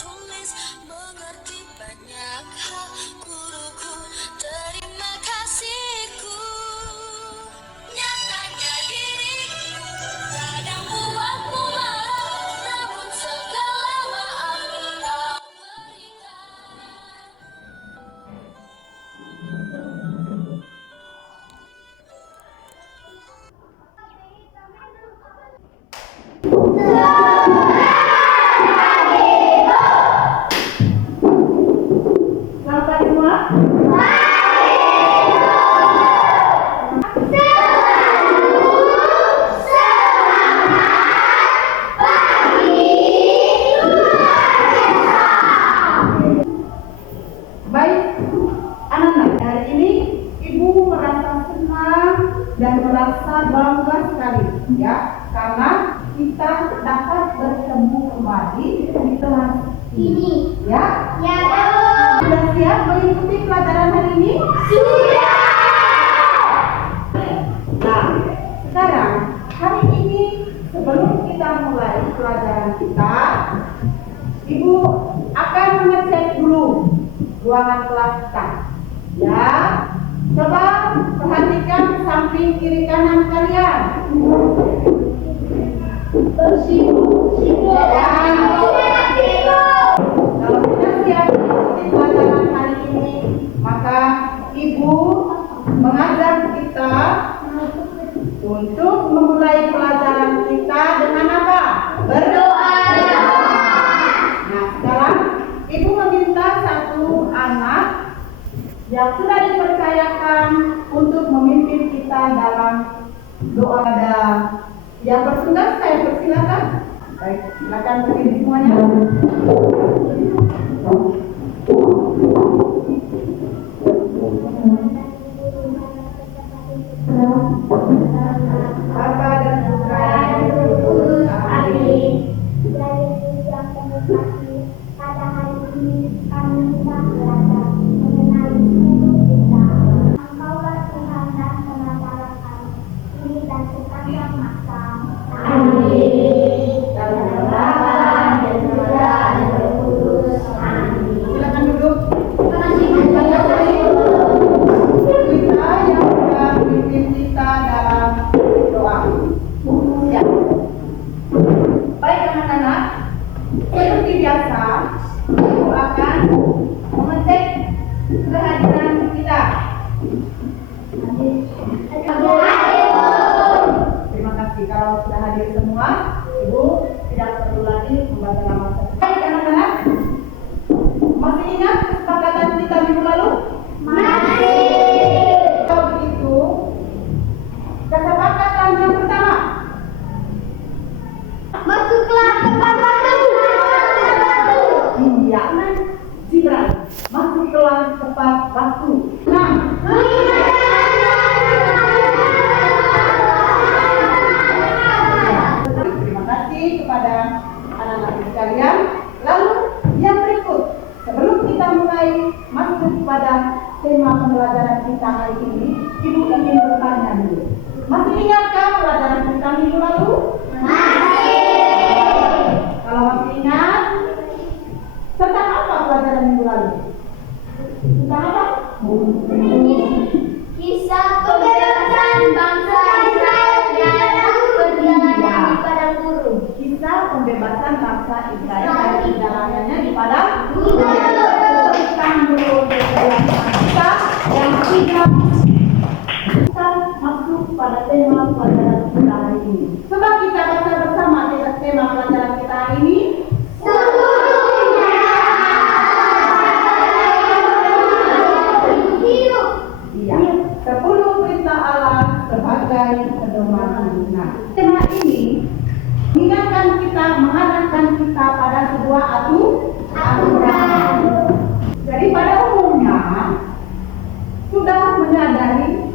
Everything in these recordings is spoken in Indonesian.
tulis, mengerti banyak hal. Guruku, terima kasihku. Nyatanya diriku kadang buatmu marah, namun segala maaf kau Baik, anak-anak, hari ini Ibu merasa senang dan merasa bangga sekali, ya, karena kita dapat bertemu kembali di kelas ini, ya. Ya, Sudah siap mengikuti pelajaran hari ini? sudah. Nah, sekarang hari ini sebelum kita mulai pelajaran kita, Ibu akan mengecek dulu ruangan kelas kita. Ya, coba perhatikan samping kiri kanan kalian. Bersih. Ya. Kalau sudah siap mengikuti pelajaran hari ini, maka Ibu mengajak kita untuk memulai pelajaran kita dengan apa? Berdoa. Nah, sekarang Ibu meminta satu anak yang sudah dipercayakan untuk memimpin kita dalam doa. Ada yang bertugas, saya persilakan. Baik, silakan berdiri semuanya. Bapa dan Putra dan Roh Kudus. Amin. Pada hari ini kami hendak belajar mengenai hidup kita. Engkaulah Tuhan dan pengacara kami, kini dan sepanjang masa. Amin. Dalam nama dan Putra dan Roh Kudus. Amin. Silakan duduk. Kita yang sudah memimpin kita dalam doa. Ya. Baik anak-anak, seperti biasa, Ibu akan mengecek kehadiran kita. Terima kasih. Kalau sudah hadir semua, Ibu tidak perlu lagi membaca nama saya. Baik anak-anak, masih ingat kesepakatan kita minggu lalu? Masih. Kalau begitu, kesepakatan yang pertama. Masuklah tepat waktu. Iya, Gibran, masuklah tepat waktu. Nah, terima kasih kepada anak-anak sekalian. Lalu yang berikut, sebelum kita mulai masuk pada tema pembelajaran kita hari ini, Ibu ingin bertanya dulu. Masih ingatkah pelajaran kita minggu lalu? Kalau masih ingat, tentang apa pelajaran minggu lalu? Tentang apa? Kisah pembebasan bangsa Israel dan perjalanannya di padang gurun. Kisah pembebasan bangsa Israel dan perjalanannya di padang Gurun. Kita yang tidak kita masuk pada tema pelajaran kita hari ini. Coba kita baca bersama tema pelajaran kita hari ini. Iya, 10 perintah Allah sebagai pedoman hidup. Nah, tema ini mengarahkan kita pada sebuah aturan. Jadi pada umumnya sudah menyadari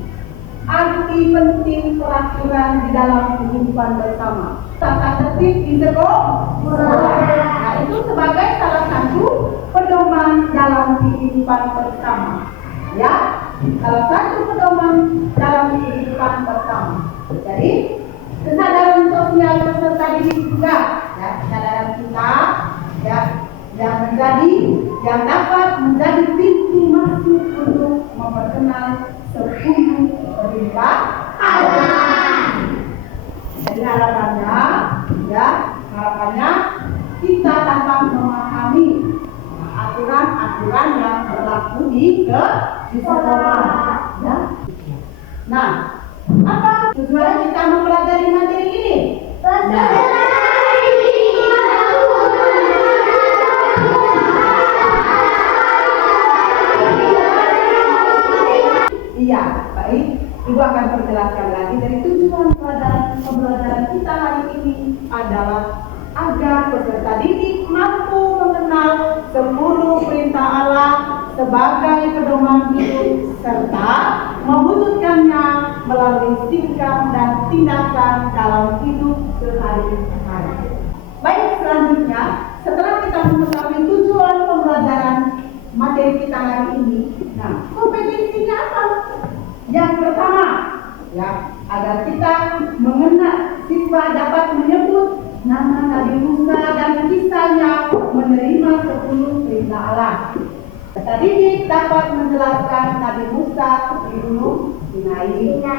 arti penting peraturan di dalam kehidupan bersama. Tata tertib di sekolah. Nah, itu sebagai salah satu pedoman dalam kehidupan bersama. Ya, salah satu pedoman dalam kehidupan bersama. Jadi kesadaran sosial peserta didik juga, ya, kesadaran kita, ya, yang dapat menjadi pintu masuk untuk memperkenal 10 perintah Allah. Jadi harapannya kita dapat memahami aturan-aturan yang berlaku di sekolah. Ya. Nah, apa tujuan kita mempelajari materi ini? Iya, baik. Ibu akan perjelaskan lagi dari tujuan pembelajaran kita hari ini adalah agar peserta didik mampu mengenal 10 perintah Allah sebagai pedoman hidup serta mewujudkannya melalui sikap dan tindakan dalam hidup sehari-hari. Baik, selanjutnya setelah kita mengetahui tujuan pembelajaran materi kita hari ini, nah, kompetensinya apa? Yang pertama, ya, agar kita mengenal, siswa dapat menyebut nama Nabi Musa dan kisahnya menerima 10 perintah Allah. Peserta didik dapat menjelaskan Nabi Musa di Gunung Sinai. Ya.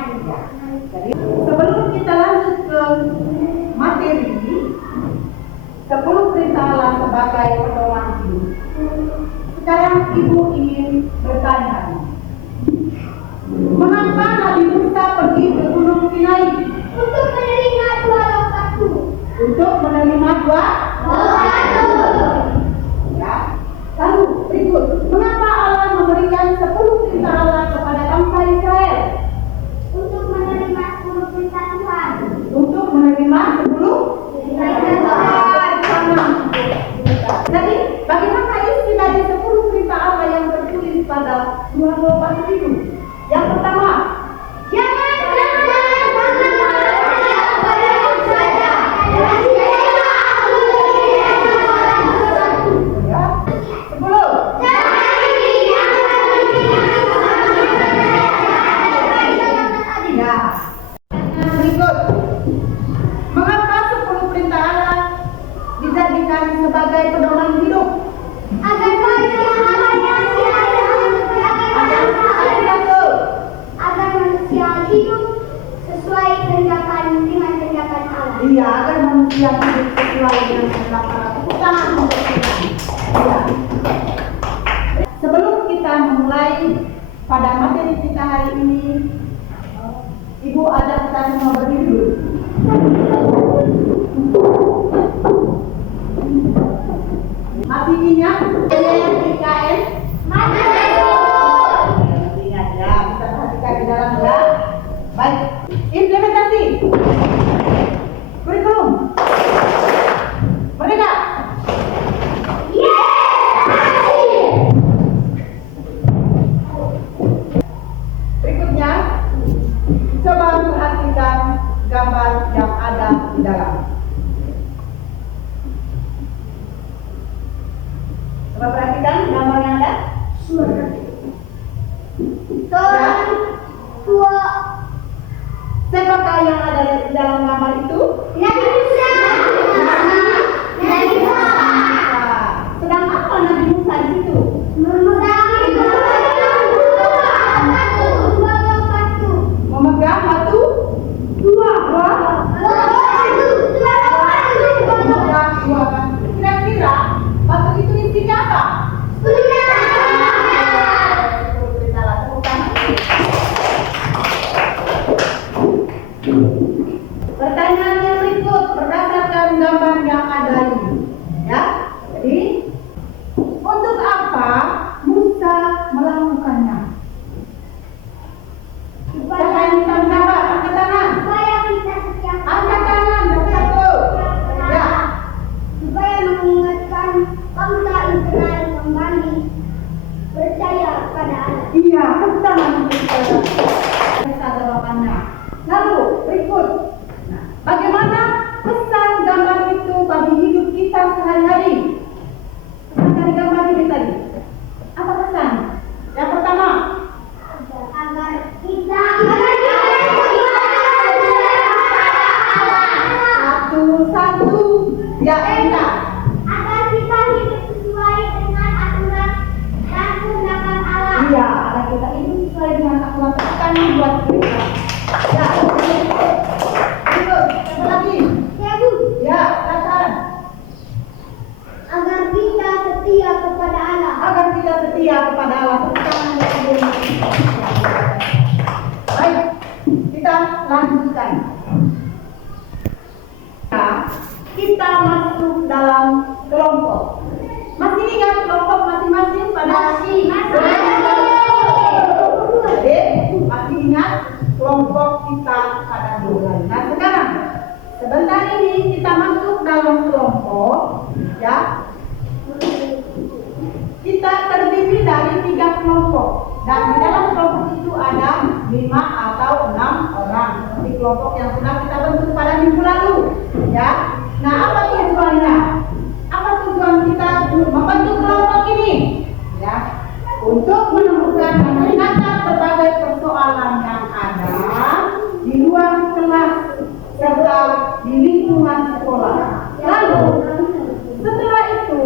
Jadi sebelum kita lanjut ke materi 10 perintah Allah sebagai pedoman hidup, sekarang ibu ingin bertanya, mengapa Nabi Musa pergi ke Gunung Sinai? Untuk menerima 2 loh batu. Untuk menerima 2 batu. Ya. Lalu berikut, mengapa Allah memberikan 10 perintah Allah kepada bangsa Israel? Untuk menerima 10 perintah Tuhan. Untuk menerima 10 perintah Tuhan. Jadi, bagaimana isi dari 10 perintah Allah yang tertulis pada 2 loh batu itu? Yang pertama, Jangan padamu saja. ya, 10. Ya. Berikut, mengapa 10 perintah Allah dijadikan sebagai pedoman hidup? Agar manusia agar manusia hidup sesuai dengan tindakan Allah. Iya, agar manusia hidup sesuai dengan kehendak Allah. Tepuk tangan untuk kita. Iya. Sebelum kita memulai pada materi kita hari ini, Ibu ajak kita semua berdiri dulu. Masih ingat IKN? Ingat ya, bisa perhatikan di dalam ya. Baik, implementasi kurikulum. Merdeka. Berikutnya, coba perhatikan gambar yang ada di dalam. Coba perhatikan gambar yang ada. Siapakah yang ada di dalam gambar itu? Nabi Musa. Sedang apa Nabi Musa di situ? Memegang batu dua memegang 2 batu. Kira-kira batu itu isinya apa? Pertanyaan yang berikut berdasarkan gambar yang ada ini, ya. Jadi, untuk apa Musa melakukannya? Siapa yang bisa menjawab? Angkat tangan. Angkat tangan. Satu. Ya. Supaya mengingatkan bangsa Israel kembali percaya pada Allah. Iya, tentang kita jawabannya. Lalu berikut, nah, bagaimana pesan gambar itu bagi hidup kita sehari-hari? Pesan dari gambar ini tadi, apa pesan? Yang pertama, Agar kita satu, ya enak. agar kita hidup sesuai setia kepada Allah. Baik, kita lanjutkan. Kita masuk dalam kelompok. Masih ingat kelompok masing-masing pada Jadi, masih ingat kelompok kita pada bulan. Nah sekarang, sebentar ini kita masuk dalam kelompok, ya. Kita terdiri dari 3 kelompok. Dan di dalam kelompok itu ada 5 atau 6 orang. Seperti kelompok yang sudah kita bentuk pada minggu lalu, ya. Nah, apa tujuannya? Apa tujuan kita membentuk kelompok ini? Ya, untuk menemukan dan mencatat berbagai persoalan yang ada di ruang kelas serta di lingkungan sekolah. Lalu, setelah itu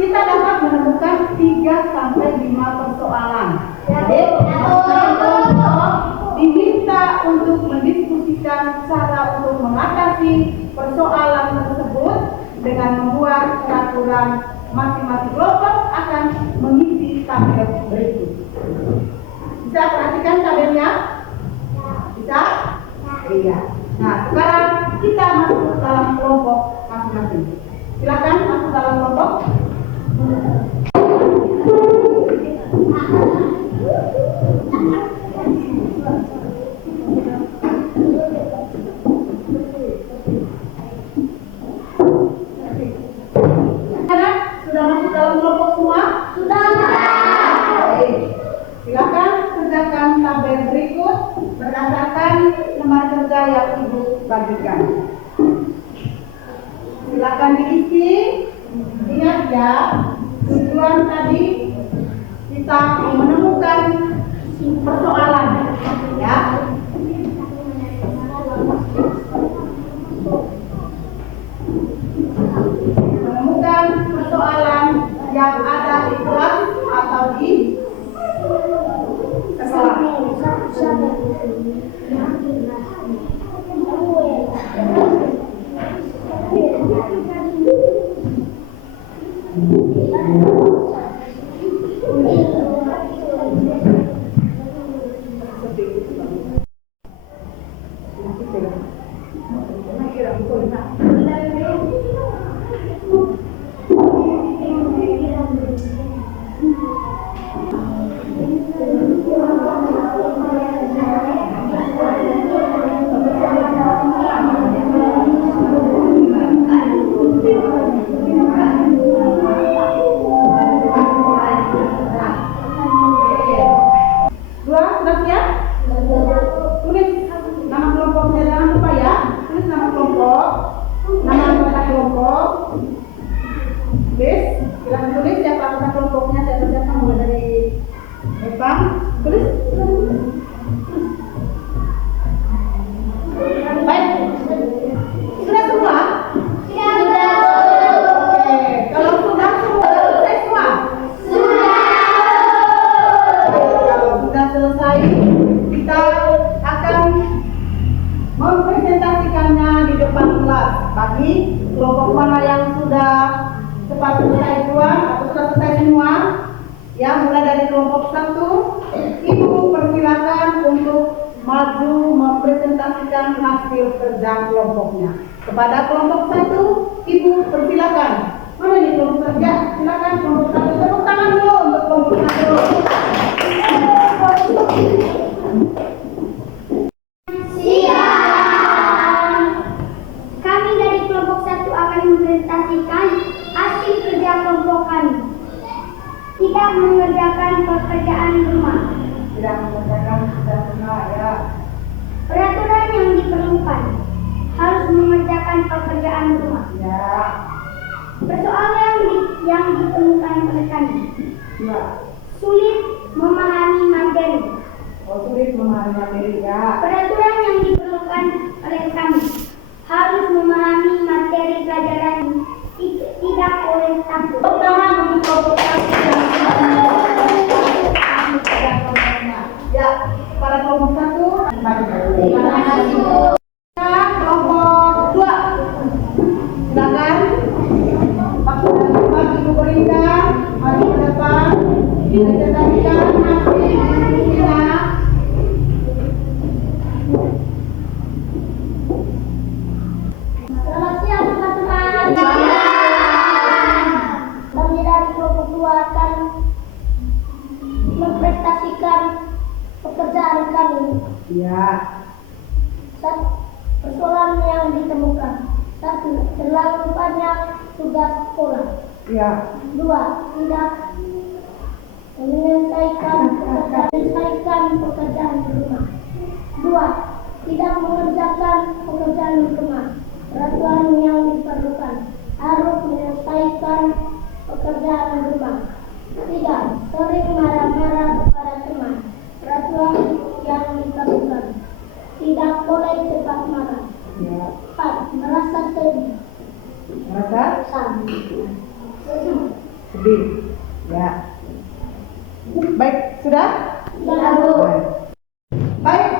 kita dapat menemukan 3 sampai 5 persoalan. Jadi, kelompok diminta untuk mendiskusikan cara untuk mengatasi persoalan tersebut dengan membuat peraturan. Masing-masing kelompok akan mengisi tabel berikut. Bisa perhatikan tabelnya? Bisa? Iya. Nah, sekarang kita masuk dalam kelompok masing-masing. Silakan masuk dalam kelompok. Sudah masuk dalam kelompok semua? Sudah. Baik. Silakan kerjakan tabel berikut berdasarkan lembar kerja yang Ibu bagikan. Silakan diisi. Ingat ya, tujuan tadi kita menemukan persoalan, ya. Menemukan persoalan yang ada di kelas atau di sekolah. Bagi kelompok mana yang sudah cepat selesai buang atau sudah selesai semua, ya, mulai dari kelompok 1, Ibu persilakan untuk maju mempresentasikan hasil kerja kelompoknya. Kepada kelompok 1, Ibu persilakan. Mana nih kelompok kerja? Silakan kelompok 1. Tepuk tangan dulu untuk kelompok 1. Mempresentasikan hasil kerja kelompok kami. Tidak mengerjakan pekerjaan rumah. Tidak mengerjakan pekerjaan rumah, ya. Peraturan yang diperlukan harus mengerjakan pekerjaan rumah. Ya. Persoalan yang ditemukan oleh kami. Ya. Sulit memahami materi. Sulit memahami materi, ya. Peraturan yang diperlukan oleh kami harus memahami materi pelajaran tidak oleh takut. Tangan untuk kelompok 1 ya, pada kelompok 1 kelompok 2 silakan Pak Ibu berikan maju ke depan. Presentasikan hasil diskusinya. Selamat siang teman-teman. Kami dari kelompok 2 akan mempresentasikan pekerjaan kami. Ya. Persoalan yang ditemukan. 1. Terlalu banyak tugas sekolah. Ya. 2. Tidak menyelesaikan pekerjaan di rumah. 2. Tidak mengerjakan pekerjaan di rumah. Peraturan yang diperlukan harus menyelesaikan pekerjaan di rumah. 3. Sering marah-marah kepada teman. Peraturan yang diperlukan tidak boleh cepat marah. Ya. 4. Merasa sedih. Merasa Sedih. sedih. Ya. Baik, sudah? Sudah, Bu. Baik,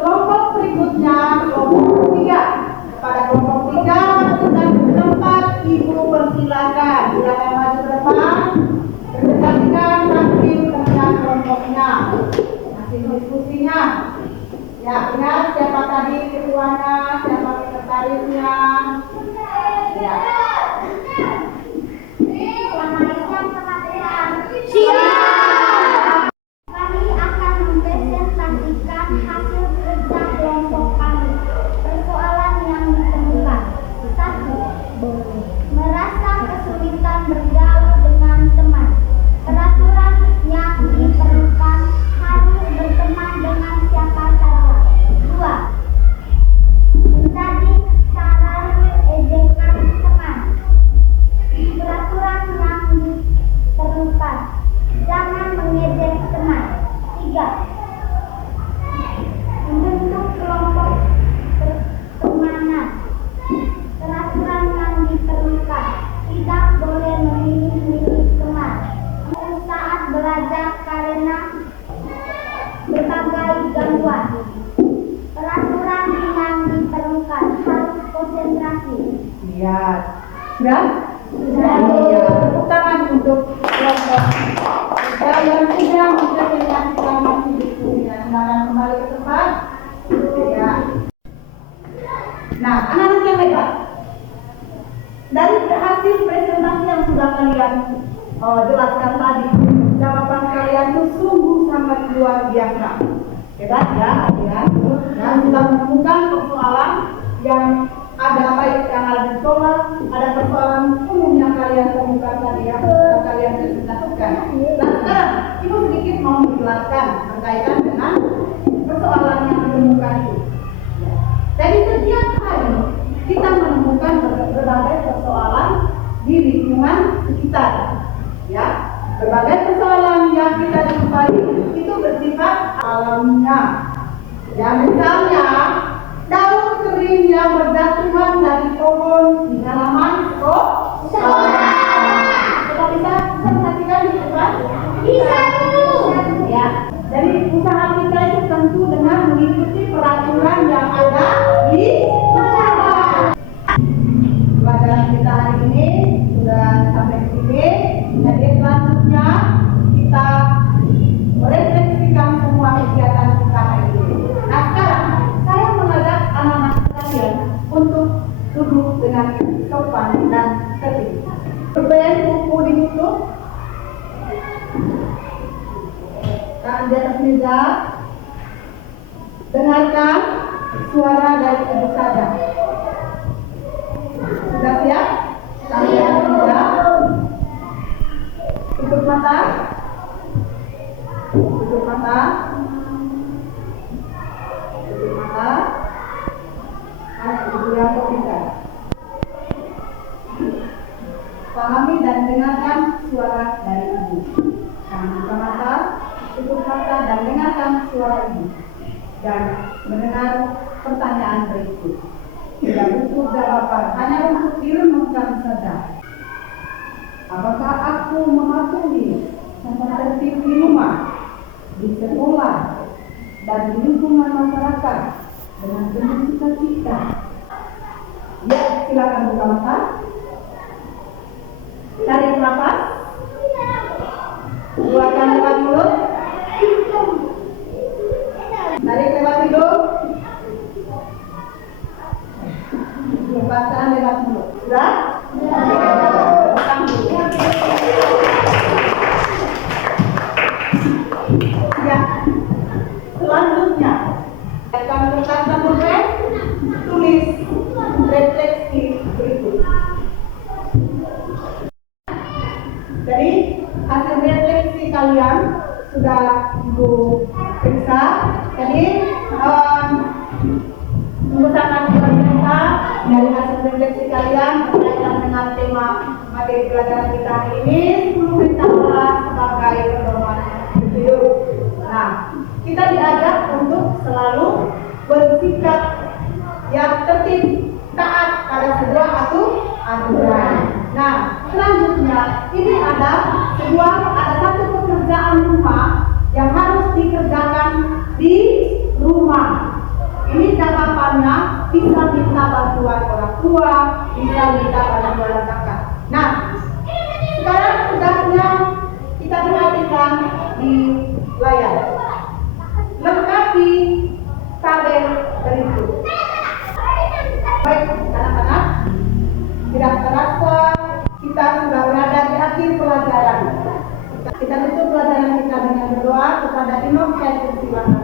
kelompok berikutnya, kelompok 3. Kepada kelompok 3, waktu dan tempat Ibu persilakan. Silakan maju ke depan. Presentasikan hasil kerja kelompoknya. Hasil diskusinya. Ya, ingat siapa tadi ketuanya, siapa sekretarisnya. Ya. Kami akan mempresentasikan hasil kerja kelompok kami. Persoalan yang ditemukan. 1. Merasa kesulitan bergaul dengan teman. Peraturan yang diperlukan harus berteman dengan siapa saja. 2. Menjadi saran ejekan teman. Peraturan yang diperlukan jangan mengejek teman. 3. Membentuk kelompok pertemanan. Peraturan yang diperlukan tidak boleh memilih-milih teman saat belajar karena berbagai gangguan. Peraturan yang diperlukan harus konsentrasi. Lihat. Sudah? Sudah. Ya, tepuk tangan untuk kelompok kita yang sudah mempresentasikan hasil diskusinya. Silakan kembali ke tempat. Ya. Nah, anak-anak yang hebat. Dari hasil presentasi yang sudah kalian jelaskan tadi, jawaban kalian itu sungguh sangat luar biasa. Hebat ya kalian. Dan sudah menemukan persoalan yang ada baik yang ada di sekolah, ada persoalan umum yang kalian temukan tadi yang kalian presentasikan. Nah sekarang Ibu sedikit mau menjelaskan berkaitan dengan persoalan yang ditemukan itu. Jadi setiap hari kita menemukan berbagai persoalan di lingkungan sekitar, ya. Berbagai persoalan yang kita jumpai itu bersifat alamiah. Ya misalnya daun kering yang berjatuhan dari pohon di halaman sekolah. Kita bisa perhatikan di depan? Bisa, Bu. Ya. Jadi usaha kita itu tentu dengan mengikuti peraturan yang ada di sekolah. Pelajaran kita hari ini sudah sampai di sini. Jadi selanjutnya kita merefleksikan semua kegiatan kita hari ini. Nah sekarang saya mengajak anak-anak sekalian untuk duduk dengan sopan dan tertib. Berbayan buku ditutup. Tangan di atas meja. Dengarkan suara dari ibu saja. Sudah siap? Kalian sudah? Tutup mata. Tutup mata. Tutup mata. Ibu yang bisa. Pahami dan dengarkan suara dari ibu. Jangan buka mata, tutup mata dan dengarkan suara ibu. Dan mendengar pertanyaan berikut. Tidak butuh jawaban, hanya untuk direnungkan saja. Apakah aku mematuhi tata tertib di rumah, di sekolah, dan di lingkungan masyarakat dengan penuh sukacita? Ya, silakan buka mata. Tarik nafas. Keluarkan Jadi hasil refleksi kalian sudah Ibu periksa. Jadi menggunakan kita dari hasil refleksi kalian berkaitan dengan tema materi pelajaran kita hari ini 10 perintah sebagai pedoman hidup. Nah, kita diajak untuk selalu bersikap yang tertib, taat pada sebuah aturan. Nah, selanjutnya ini ada satu pekerjaan rumah yang harus dikerjakan di rumah. Ini catatannya bisa minta bantuan orang tua, bisa minta bantuan kakak. Nah, sekarang tugasnya kita perhatikan di layar. Lengkapi tabel berikut. Baik anak-anak, tidak terasa kita sudah berada di akhir pelajaran. Kita tutup pelajaran kita dengan berdoa kepada Imam Syaikhul Silakan.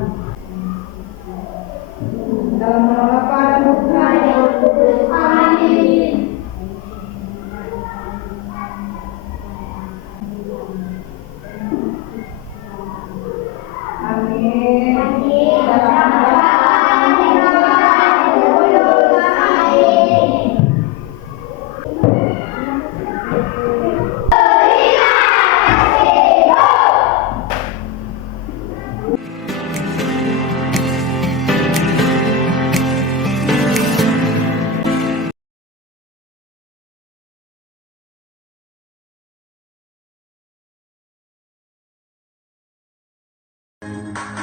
Dalam nama Bapa dan Putra dan Roh Kudus. Amin. Amin. Dalam nama Bapa dan Putra dan Roh Kudus. Amin.